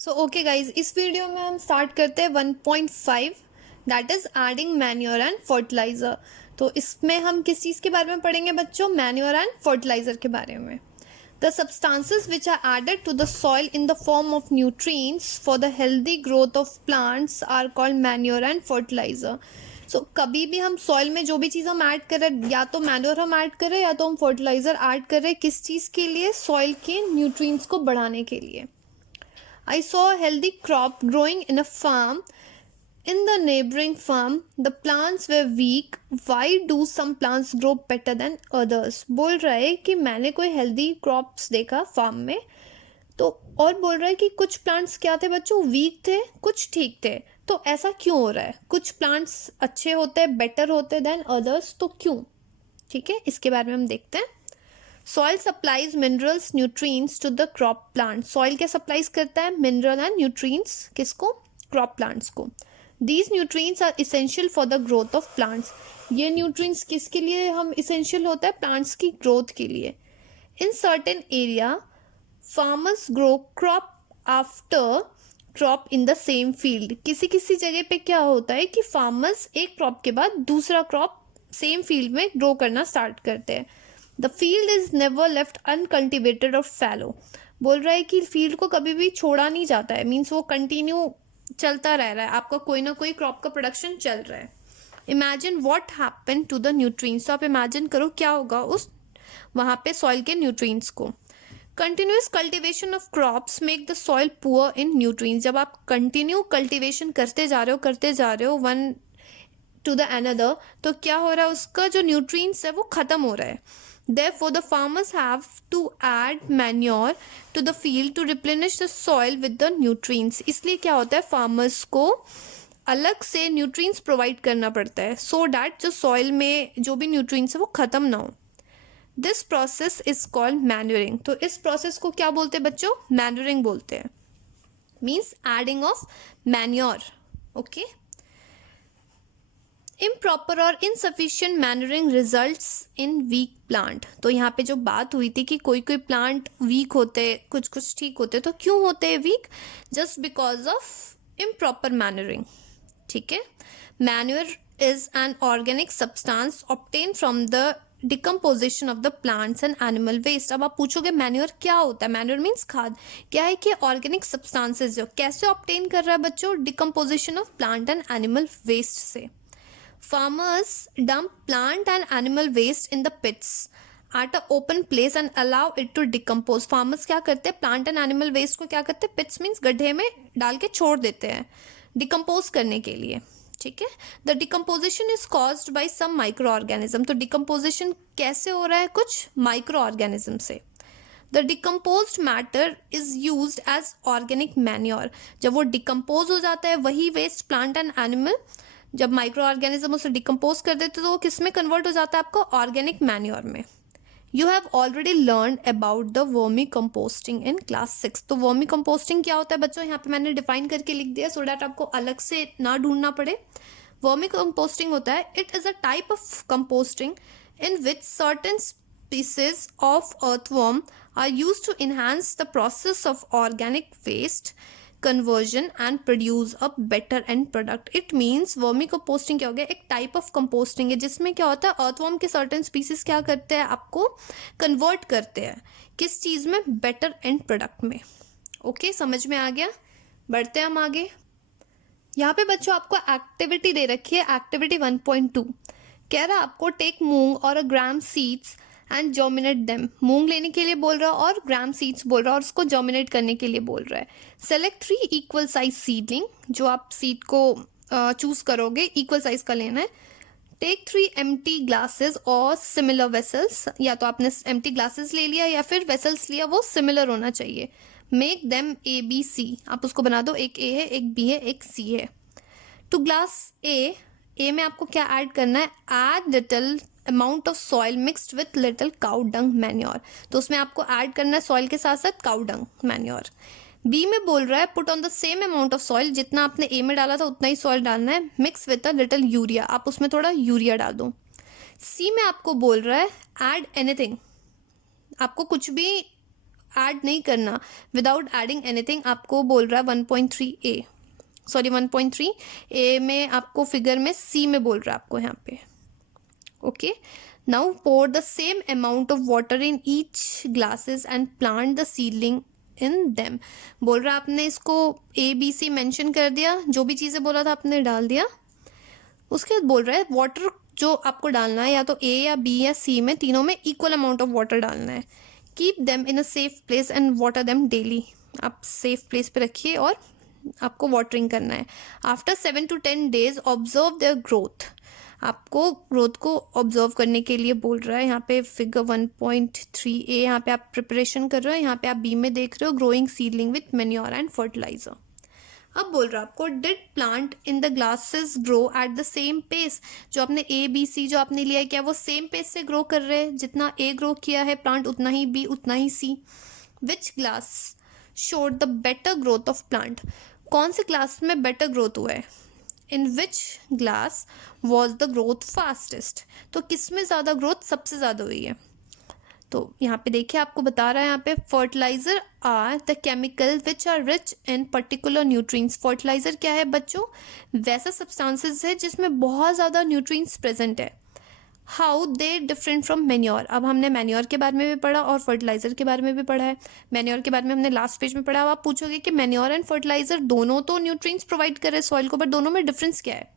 सो okay guys, इस video में हम स्टार्ट करते हैं 1.5, that is adding manure and fertiliser. तो इसमें हम किस चीज़ के बारे में पढ़ेंगे बच्चों? मैन्योर एंड फर्टिलाइजर के बारे में। The substances which are added to the soil in the form of nutrients for the healthy growth of plants are called manure and fertilizer. So कभी भी हम सॉइल में जो भी चीज़ हम ऐड कर रहे हैं, या तो मैन्योर हम ऐड कर रहे हैं या तो हम फर्टिलाइजर ऐड कर रहे हैं, किस चीज़ के लिए? सॉइल के न्यूट्रिएंट्स को बढ़ाने के लिए। I saw a healthy crop growing in a farm. In the neighboring farm, the plants were weak. Why do some plants grow better than others? बोल रहा है कि मैंने कोई हेल्दी क्रॉप्स देखा फार्म में, तो और बोल रहा है कि कुछ प्लांट्स क्या थे बच्चों? वीक थे, कुछ ठीक थे। तो ऐसा क्यों हो रहा है? कुछ प्लांट्स अच्छे होते हैं, बेटर होते देन अदर्स, तो क्यों? ठीक है, इसके बारे में हम देखते हैं। Soil supplies minerals nutrients to the crop plant. Soil क्या सप्लाइज करता है? Mineral and nutrients. किसको? क्रॉप प्लांट्स को। These nutrients are essential for the growth of plants. ये न्यूट्रिएंट्स किसके लिए हम इसेंशियल होता है? प्लांट्स की ग्रोथ के लिए। In certain area farmers grow crop after crop in the same field. किसी किसी जगह पे क्या होता है कि फार्मर्स एक क्रॉप के बाद दूसरा क्रॉप सेम फील्ड में ग्रो करना स्टार्ट करते हैं। The field is never left uncultivated और फैलो। बोल रहा है कि फील्ड को कभी भी छोड़ा नहीं जाता है, मीन्स वो कंटिन्यू चलता रह रहा है, आपका कोई ना कोई क्रॉप का प्रोडक्शन चल रहा है। Imagine what happen to the nutrients. तो आप इमेजिन करो क्या होगा उस वहाँ पे सॉइल के न्यूट्रिएंट्स को। Continuous cultivation of crops make the soil poor in nutrients. जब आप कंटिन्यू कल्टिवेशन करते जा रहे हो वन टू द अनदर, तो क्या हो रहा है? उसका जो न्यूट्रिएंट्स है वो खत्म हो रहा है। Therefore, the farmers have to add manure to the field to replenish the soil with the nutrients. इसलिए क्या होता है? फार्मर्स को अलग से न्यूट्रिएंट्स प्रोवाइड करना पड़ता है, सो डैट जो सॉइल में जो भी न्यूट्रिएंट्स है वो खत्म ना हो। This process is called manuring. तो इस प्रोसेस को क्या बोलते हैं बच्चों? मैन्योरिंग बोलते हैं। Means adding of manure. Okay. Improper और insufficient manuring results in weak plant. तो यहाँ पे जो बात हुई थी कि कोई कोई प्लांट वीक होते, कुछ कुछ ठीक होते, तो क्यों होते हैं weak? Just because of improper manuring. ठीक है। Manure is an organic substance obtain from the decomposition of the plants and animal waste. अब आप पूछोगे मैन्योर क्या होता है? मैन्योर मीन्स खाद। क्या है कि ऑर्गेनिक सब्सटेंसेस जो कैसे ऑब्टेन कर रहा है बच्चों? Decomposition of plant and animal waste से। Farmers dump plant and animal waste in the pits at an open place and allow it to decompose. Farmers क्या करते हैं? प्लांट एंड एनिमल वेस्ट को क्या करते हैं? पिट्स मीन्स गड्ढे में डाल के छोड़ देते हैं डिकम्पोज करने के लिए। ठीक है। The decomposition is caused by some micro organism. तो डिकम्पोजिशन कैसे हो रहा है? कुछ माइक्रो ऑर्गेनिज्म से। The decompose matter is use as organic manure. जब वो डिकम्पोज हो जाता है वही वेस्ट, प्लांट एंड एनिमल, जब माइक्रो ऑर्गेनिज्म उसे डिकम्पोज कर देते तो वो किस में कन्वर्ट हो जाता है? आपको ऑर्गेनिक मैन्योर में। You have already learn about the vermi composting in class 6। तो वर्मी कंपोस्टिंग क्या होता है बच्चों? यहाँ पे मैंने डिफाइन करके लिख दिया सो डैट आपको अलग से ना ढूंढना पड़े। वर्मी कंपोस्टिंग होता है, it is a type of composting in which certain species of earthworm are used to enhance the process of organic waste conversion and produce a better end product. It means vermi composting क्या हो गया? एक type of composting है जिसमें क्या होता है? Earthworm के सर्टेन स्पीसीज क्या करते हैं? आपको कन्वर्ट करते हैं किस चीज में? बेटर एंड प्रोडक्ट में। ओके, समझ में आ गया? बढ़ते हैं हम आगे। यहाँ पे बच्चों आपको एक्टिविटी दे रखी है, एक्टिविटी 1.2। कह रहा है आपको टेक मूंग और अ ग्राम सीड्स एंड जर्मिनेट देम। मूंग लेने के लिए बोल रहा है और ग्राम सीड्स बोल रहा है और उसको जर्मिनेट करने के लिए बोल रहा है। Select 3 equal size seedling. जो आप सीड को चूज करोगे इक्वल साइज का लेना है। टेक 3 एम्प्टी ग्लासेस और सिमिलर वेसल्स। या तो आपने एम्प्टी ग्लासेस ले लिया या फिर वेसल्स लिया, वो सिमिलर होना चाहिए। Make them ABC। आप उसको बना दो, एक A है, एक B है, एक C है। टू ग्लास ए में आपको क्या ऐड करना है? Add little amount of soil mixed with little cow dung manure. तो उसमें आपको ऐड करना है सॉइल के साथ साथ काउ डंग मैन्योर। बी में बोल रहा है put on the same amount of soil. जितना आपने ए में डाला था उतना ही सॉइल डालना है। Mix with a little urea. आप उसमें थोड़ा यूरिया डाल दो। सी में आपको बोल रहा है ऐड एनीथिंग। आपको कुछ भी ऐड नहीं करना विदाउट एडिंग एनीथिंग, आपको बोल रहा है 1.3a, सॉरी 1.3a में आपको फिगर में सी में बोल रहा है आपको यहाँ पे. Okay, now pour the same amount of water in each glasses and plant the seedling in them. बोल रहा है आपने इसको ABC मेंशन कर दिया, जो भी चीज़ें बोला था आपने डाल दिया. उसके बाद बोल रहा है वाटर जो आपको डालना है या तो A या B या C में, तीनों में इक्वल अमाउंट ऑफ वाटर डालना है. Keep them in a safe place and water them daily. आप सेफ प्लेस पे रखिए और आपको वाटरिंग करना है. After 7 to 10 days observe their growth. आपको ग्रोथ को ऑब्जर्व करने के लिए बोल रहा है. यहाँ पे फिगर 1.3a यहाँ पे आप प्रिपरेशन कर रहे हो, यहाँ पे आप B में देख रहे हो growing seedling with manure and fertiliser. अब बोल रहा है आपको did plant in the glasses grow at the same pace. जो आपने ABC जो आपने लिया है, क्या वो सेम पेस से ग्रो कर रहे हैं? जितना A ग्रो किया है प्लांट उतना ही B, उतना ही C. Which glass showed the better growth of plant. कौन से ग्लास में बेटर ग्रोथ हुआ है? In which glass was the growth fastest. तो किस में ज़्यादा ग्रोथ सबसे ज़्यादा हुई है? तो यहाँ पे देखिए आपको बता रहा है यहाँ पे fertiliser are the chemical which are rich in particular nutrients. Fertiliser क्या है बच्चों? वैसा सब्सटेंसेस है जिसमें बहुत ज़्यादा न्यूट्रिएंट्स प्रेजेंट है. How they different from manure. अब हमने मैन्योर के बारे में भी पढ़ा और फर्टिलाइजर के बारे में भी पढ़ा है. मैन्योर के बारे में हमने लास्ट पेज में पढ़ा. अब आप पूछोगे कि मैन्योर एंड फर्टिलाइजर दोनों तो न्यूट्रिएंट्स प्रोवाइड कर रहे हैं सॉइल को, बट दोनों में डिफरेंस क्या है?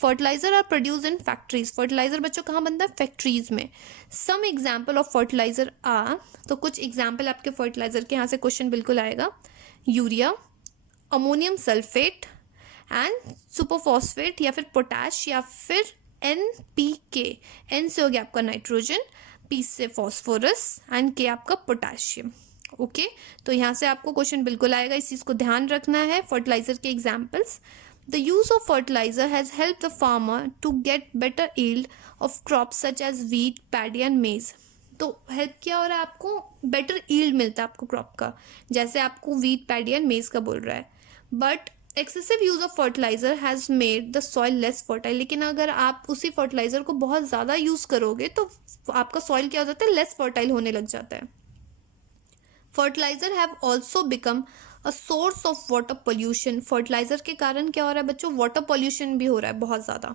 Fertiliser are produce in factories. Fertiliser बच्चों कहाँ बनता है? फैक्ट्रीज में. Some example of fertiliser are, तो कुछ एग्जाम्पल आपके फर्टिलाइजर के यहाँ से क्वेश्चन बिल्कुल आएगा. Urea, ammonium sulphate and superphosphate, या फिर पोटैश, या फिर NPK. N से हो गया आपका नाइट्रोजन, P से फॉस्फोरस एंड K आपका पोटाशियम. ओके, तो यहाँ से आपको क्वेश्चन बिल्कुल आएगा, इस चीज़ को ध्यान रखना है. फर्टिलाइजर के examples. The use of fertiliser has help the farmer to get better yield of crops such as wheat, paddy and maize. तो हेल्प क्या हो रहा है आपको? बेटर यील्ड मिलता है आपको क्रॉप का, जैसे आपको वीट, पैडी एंड मेज का बोल रहा है. But excessive use of fertiliser has made the soil less fertile. लेकिन अगर आप उसी फर्टिलाइजर को बहुत ज़्यादा यूज करोगे तो आपका सॉइल क्या हो जाता है? लेस फर्टाइल होने लग जाता है. Fertiliser have also become a source of water pollution. Fertiliser के कारण क्या हो रहा है बच्चों? वाटर पोल्यूशन भी हो रहा है बहुत ज़्यादा.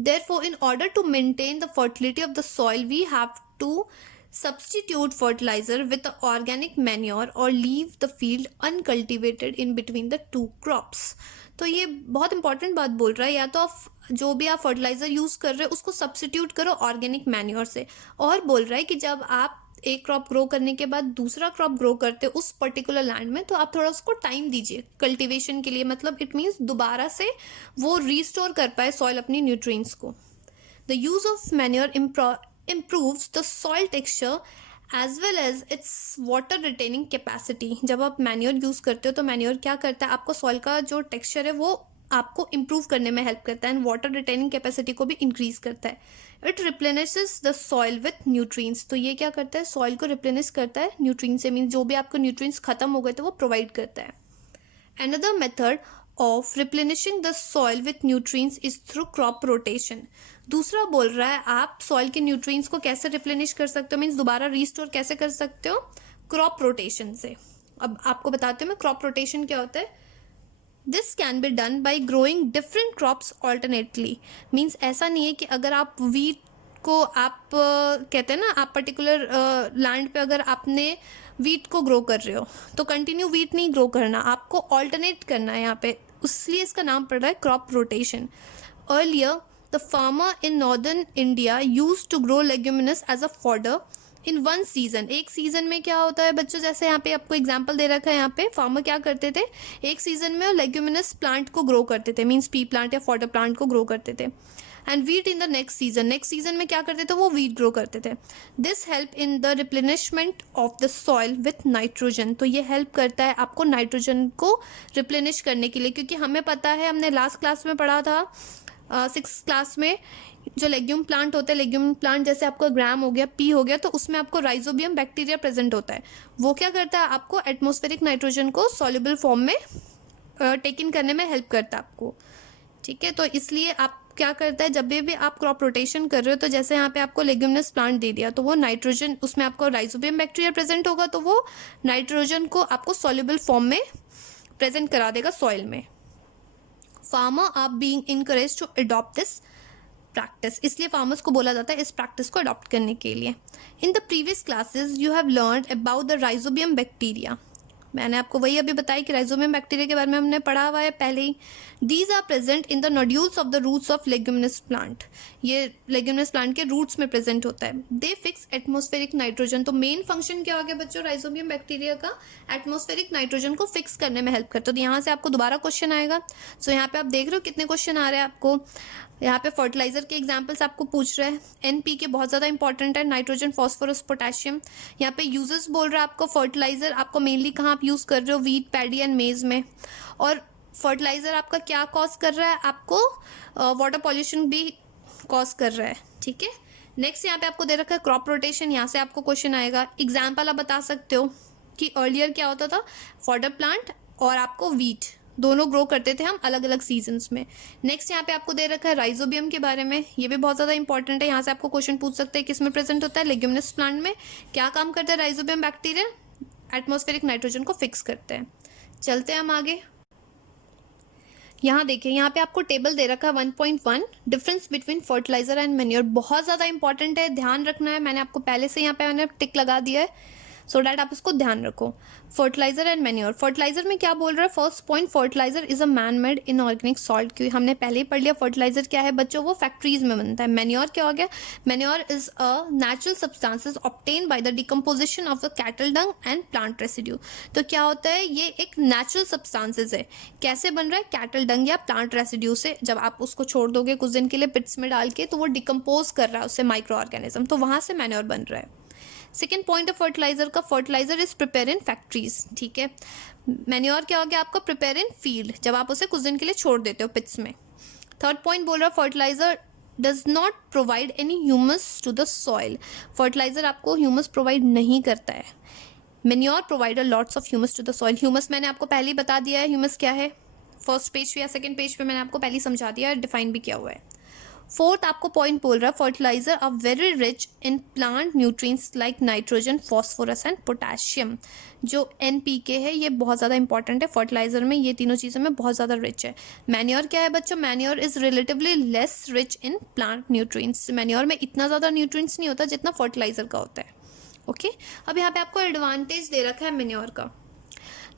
Therefore in order to maintain the fertility of the soil we have to substitute fertilizer with organic manure or leave the field uncultivated in between the two crops. तो ये बहुत इंपॉर्टेंट बात बोल रहा है. या तो आप जो भी आप फर्टिलाइजर यूज कर रहे हो उसको सब्सटीट्यूट करो ऑर्गेनिक मैन्योर से. और बोल रहा है कि जब आप एक क्रॉप ग्रो करने के बाद दूसरा क्रॉप ग्रो करते हो उस पर्टिकुलर लैंड में, तो आप थोड़ा उसको टाइम दीजिए कल्टीवेशन के लिए. मतलब इट मीन्स दोबारा से वो रिस्टोर कर पाए सॉइल अपनी न्यूट्रिएंट्स को. The use of manure improves the soil texture as well as its water retaining capacity. जब आप मैन्योर यूज़ करते हो तो मैन्योर क्या करता है? आपको सॉइल का जो टेक्सचर है वो आपको इम्प्रूव करने में हेल्प करता है एंड वाटर रिटेनिंग कैपेसिटी को भी इंक्रीज करता है. It replenishes the soil with nutrients. तो ये क्या करता है? सॉइल को रिप्लेनिश करता है न्यूट्रिएंट्स से. मीन जो भी आपको न्यूट्रिएंट्स खत्म हो गए तो वो प्रोवाइड करता है. Another method of replenishing the soil with nutrients is through crop rotation. दूसरा बोल रहा है आप सॉइल के न्यूट्रिएंट्स को कैसे रिप्लेनिश कर सकते हो, मीन्स दोबारा रीस्टोर कैसे कर सकते हो? क्रॉप रोटेशन से. अब आपको बताते हैं मैं क्रॉप रोटेशन क्या होता है. This can be done by growing different crops alternately. Means ऐसा नहीं है कि अगर आप वीट को आप कहते हैं ना, आप पर्टिकुलर लैंड पे अगर आपने वीट को ग्रो कर रहे हो तो कंटिन्यू वीट नहीं ग्रो करना, आपको ऑल्टरनेट करना है यहाँ पे. इसलिए इसका नाम पड़ रहा है crop rotation. Earlier the farmer in northern India use to grow leguminous as a fodder in one season. एक सीजन में क्या होता है बच्चों, जैसे यहाँ पे आपको एग्जांपल दे रखा है, यहाँ पे फार्मर क्या करते थे? एक सीजन में लेग्यूमिनस प्लांट को ग्रो करते थे, मीन्स पी प्लांट या फॉडर प्लांट को ग्रो करते थे. And wheat in the next season में क्या करते थे? वो वीट ग्रो करते थे. This help in the replenishment of the soil with nitrogen. तो ये हेल्प करता है आपको नाइट्रोजन को रिप्लेनिश करने के लिए, क्योंकि हमें पता है, हमने लास्ट क्लास में पढ़ा था 6th क्लास में, जो लेग्यूम प्लांट होते हैं, लेग्यूम प्लांट जैसे आपका ग्राम हो गया, पी हो गया, तो उसमें आपको राइजोबियम बैक्टीरिया प्रेजेंट होता है. वो क्या करता है? आपको एटमॉस्फेरिक नाइट्रोजन को सॉल्युबल फॉर्म में टेक इन करने में हेल्प करता है आपको. ठीक है, तो इसलिए आप क्या करता है, जब भी आप क्रॉप रोटेशन कर रहे हो, तो जैसे यहाँ पे आपको लेग्यूमिनस प्लांट दे दिया, तो वो नाइट्रोजन, उसमें आपको राइजोबियम बैक्टीरिया प्रेजेंट होगा, तो वो नाइट्रोजन को आपको सॉल्युबल फॉर्म में प्रेजेंट करा देगा सॉइल में। Farmer are being encourage to adopt this practice, इसलिए फार्मर्स को बोला जाता है इस प्रैक्टिस को अडॉप्ट करने के लिए। In the previous classes you have learned about the rhizobium bacteria, मैंने आपको वही अभी बताया कि राइजोबियम बैक्टीरिया के बारे में हमने पढ़ा हुआ है पहले ही। These are present in the nodules of the roots of leguminous plant, ये लेग्यूमिनस प्लांट के रूट्स में प्रेजेंट होता है। दे फिक्स एटमॉस्फेरिक नाइट्रोजन, तो मेन फंक्शन क्या हो गया बच्चों राइजोबियम बैक्टीरिया का, एटमॉस्फेरिक नाइट्रोजन को फिक्स करने में हेल्प करता है। तो यहाँ से आपको दोबारा क्वेश्चन आएगा। सो यहाँ पे आप देख रहे हो कितने क्वेश्चन आ रहे हैं आपको। यहाँ पे फर्टिलाइजर के एग्जाम्पल्स आपको पूछ रहे हैं, NPK बहुत ज़्यादा इंपॉर्टेंट है, नाइट्रोजन, फॉस्फोरस, पोटेशियम। यहाँ पे यूजेस बोल रहा है आपको, फर्टिलाइजर आपको मेनली कहाँ आप यूज़ कर रहे हो, वीट, पैडी एंड मेज में। और फर्टिलाइजर आपका क्या कॉज कर रहा है, आपको वाटर पॉल्यूशन भी कॉज कर रहा है, ठीक है। नेक्स्ट यहाँ पे आपको दे रखा है क्रॉप रोटेशन, यहाँ से आपको क्वेश्चन आएगा। एग्जाम्पल आप बता सकते हो कि अर्लियर क्या होता था, फॉडर प्लांट और आपको वीट दोनों ग्रो करते थे हम अलग अलग सीजन्स में। नेक्स्ट यहाँ पे आपको दे रखा है राइजोबियम के बारे में, ये भी बहुत ज़्यादा इंपॉर्टेंट है। यहाँ से आपको क्वेश्चन पूछ सकते हैं किस में प्रेजेंट होता है, लेग्यूमिनस प्लांट में। क्या काम करता है राइजोबियम बैक्टीरिया, एटमॉस्फेरिक नाइट्रोजन को फिक्स करते हैं। चलते हैं हम आगे। यहाँ देखिए, यहाँ पे आपको टेबल दे रखा है 1.1, difference between fertiliser and manure, बहुत ज़्यादा इंपॉर्टेंट है, ध्यान रखना है। मैंने आपको पहले से यहाँ पे मैंने टिक लगा दिया है सो डैट आप इसको ध्यान रखो। फर्टिलाइजर एंड मैन्योर, फर्टिलाइजर में क्या बोल रहा है, first point, fertiliser is a man made inorganic salt, क्योंकि हमने पहले ही पढ़ लिया फर्टिलाइजर क्या है बच्चों, वो फैक्ट्रीज में बनता है। मैन्योर क्या हो गया, manure is a natural substances obtain by the decomposition of the cattle Dang and plant residue. तो क्या होता है, ये एक नेचुरल सब्सटेंसेस है। कैसे बन रहा है, कैटल डंग या प्लांट रेसिड्यू से। जब आप उसको छोड़ दोगे कुछ दिन के लिए पिट्स में डाल के, तो वो डिकम्पोज कर रहा है उससे माइक्रो ऑर्गेनिज्म, तो वहाँ से मैन्योर बन रहा है। सेकेंड पॉइंट है फर्टिलाइजर का, fertiliser is prepare in factories, ठीक है। मैन्योर क्या हो गया आपका, प्रिपेयर इन फील्ड, जब आप उसे कुछ दिन के लिए छोड़ देते हो पिट्स में। थर्ड पॉइंट बोल रहा है fertiliser does not provide any humus to the soil, fertiliser आपको ह्यूमस प्रोवाइड नहीं करता है। Manure provide lots of humus to the soil, humus मैंने आपको पहले ही बता दिया है ह्यूमस क्या है, फर्स्ट पेज पे या सेकेंड पेज पे मैंने आपको पहले ही समझा दिया है, डिफाइन भी किया हुआ है। फोर्थ आपको पॉइंट बोल रहा है fertiliser are very rich in plant nutrients like nitrogen, phosphorus and potassium. जो NPK है ये बहुत ज़्यादा इंपॉर्टेंट है फर्टिलाइजर में, ये तीनों चीज़ों में बहुत ज़्यादा रिच है। मैन्योर क्या है बच्चों, manure is relatively less rich in plant nutrients, manure में इतना ज़्यादा न्यूट्रिएंट्स नहीं होता जितना फर्टिलाइजर का होता है, ओके। अब यहाँ पे आपको एडवांटेज दे रखा है मैन्योर का,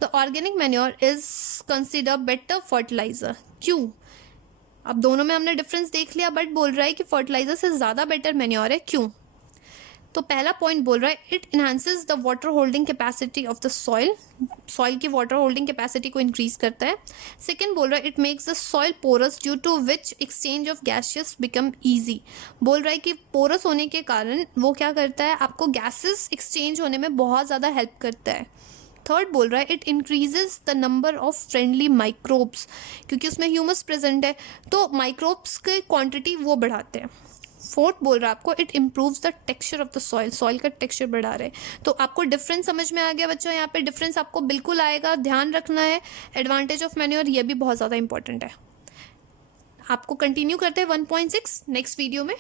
the organic manure is consider better fertiliser, क्यों, अब दोनों में हमने डिफरेंस देख लिया, बट बोल रहा है कि फर्टिलाइजर से ज़्यादा बेटर मैन्योर है, क्यों। तो पहला पॉइंट बोल रहा है it enhances the water holding capacity of the soil, soil की वाटर होल्डिंग कैपेसिटी को इंक्रीज करता है। सेकंड बोल रहा है it makes the soil porous due to which exchange of gases become easy, बोल रहा है कि पोरस होने के कारण वो क्या करता है, आपको गैसेस एक्सचेंज होने में बहुत ज़्यादा हेल्प करता है। थर्ड बोल रहा है it increases the number of friendly microbes, क्योंकि उसमें ह्यूमस प्रेजेंट है तो माइक्रोब्स की क्वांटिटी वो बढ़ाते हैं। फोर्थ बोल रहा है आपको it improves the texture of the soil, soil का टेक्सचर बढ़ा रहे। तो आपको डिफरेंस समझ में आ गया बच्चों, यहाँ पे डिफरेंस आपको बिल्कुल आएगा, ध्यान रखना है। एडवांटेज ऑफ मैन्योर ये भी बहुत ज़्यादा इंपॉर्टेंट है। आपको कंटिन्यू करते हैं 1.6 नेक्स्ट वीडियो में।